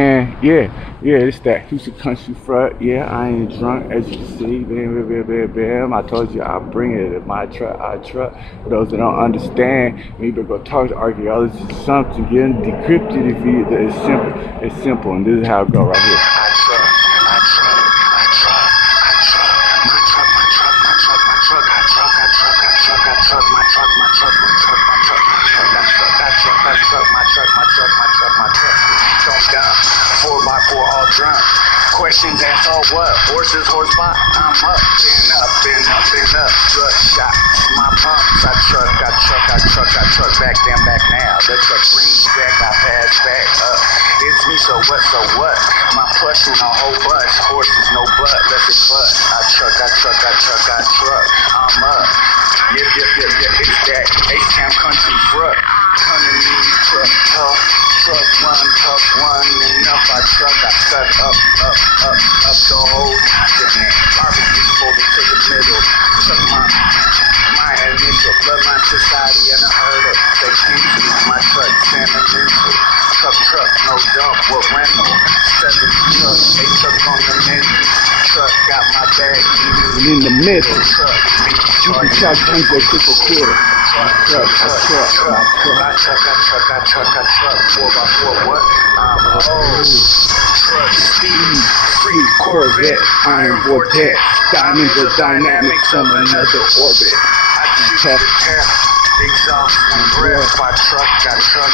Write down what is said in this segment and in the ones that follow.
And yeah, it's that Houston Country Front. Yeah, I ain't drunk as you can see. Bam, bam, bam, bam, bam. I told you I'll bring it in my truck. For those that don't understand, maybe go talk to archaeologists or something. Getting decrypted if you. It's simple. It's simple, and this is how it go right here. Down, 4x4 all drunk. Questions asked all what? Horses, horsepower. I'm up, been up. Truck shot, my pumps. I truck. Back then, back now. The truck brings back, I pass back up. It's me, so what? My plush on a whole bunch. Horses, no butt, let it butt. I truck. I'm up. Yep. It's that H-Town Country Front. Underneath truck, truck one, enough. I cut up the whole continent. Barbecue folded to the middle. Took my initial bloodline society and I heard it. They came to my truck, sentimental. Truck, no dump, what rental? 7 trucks, 8 trucks on the menu. Truck got my bag, And in the middle, truck. you can try to drink that triple quarter. I truck, 4x4, what? Truck, speed, free Corvette, iron vortex, diamonds or dynamics on another orbit. I shoot the tap, exhaust and breath. My truck, got truck,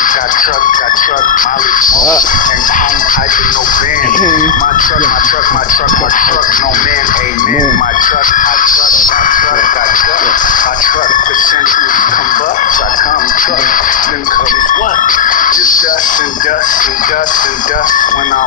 mileage smoke, and home hyping no band. My truck, no man, amen. My truck, I truck, the centuries combust, I come truck, then comes what? Just dust and dust. When I